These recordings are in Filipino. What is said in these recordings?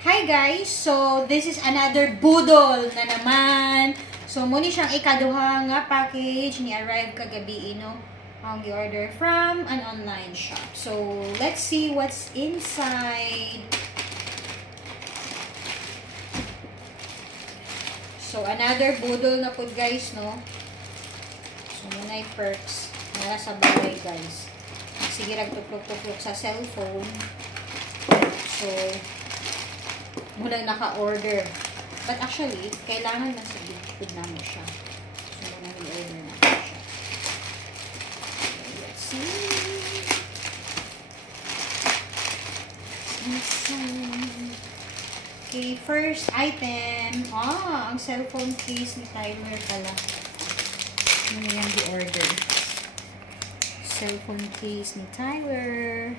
Hi guys! So, this is another budol na naman. So, muna siyang ikaduha nga package ni arrive kagabi, ang i-order from an online shop. So, let's see what's inside. So, another budol na po guys, no? So, muna yung perks. Nara sa bagay guys. Sige, nagtuklok-tuklok sa cellphone. So, muna naka-order. But actually, kailangan na sa bigpid na mo siya. So, muna nag-order na siya. So, let's see. Okay, first item. Ang cellphone case ni Tyler pala. Ano yan di-order? Cellphone case ni Tyler.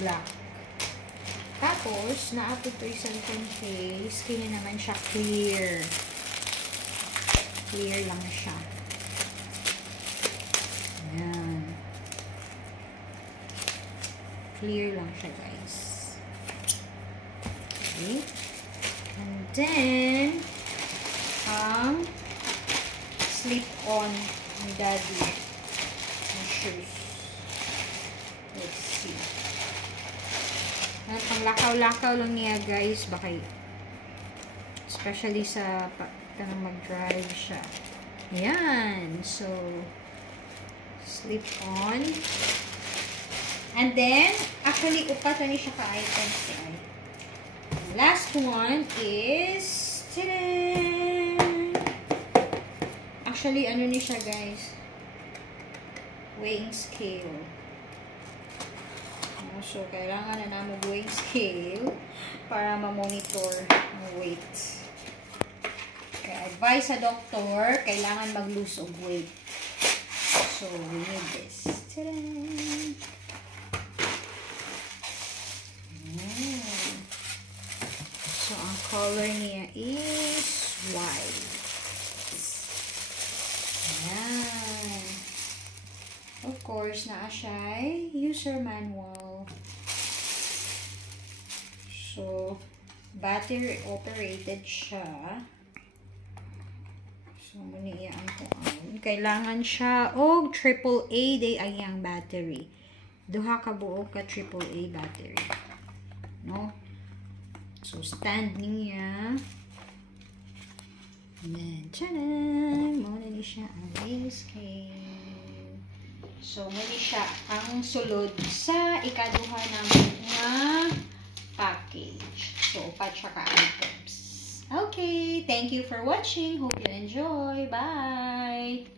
Black. Tapos, na-upload ko yung cellphone case. Kaya naman siya clear. Clear lang siya. Ayan. Clear lang siya, guys. Okay. And then, ang slip-on ni Daddy. Ang shoes. Let's see. Pang lakaw-lakaw lang niya guys, baka especially sa tanang mag-drive siya. Ayan. So, slip on. And then, actually, upat na siya ka-items niya. Last one is, ta-da! Actually, ano ni siya guys? Weighing scale. So, kailangan na namin weighing scale para ma-monitor ang weight. Kaya, advice sa doktor, kailangan mag-lose of weight. So, we need this. Ta-da! So, ang color niya is white. Ayan. Of course, naa siya user manual. So, battery operated siya. So, muna iyaan ko ang. Kailangan siya og AAA day ayang battery. Duha ka buo ka AAA battery. No? So, stand niya. And then, tchanan! Muna ni siya ang weighing scale. So, muna siya ang sulod sa ikaduha namin nga package. So, upat siya ka-items. Okay, thank you for watching. Hope you enjoy. Bye!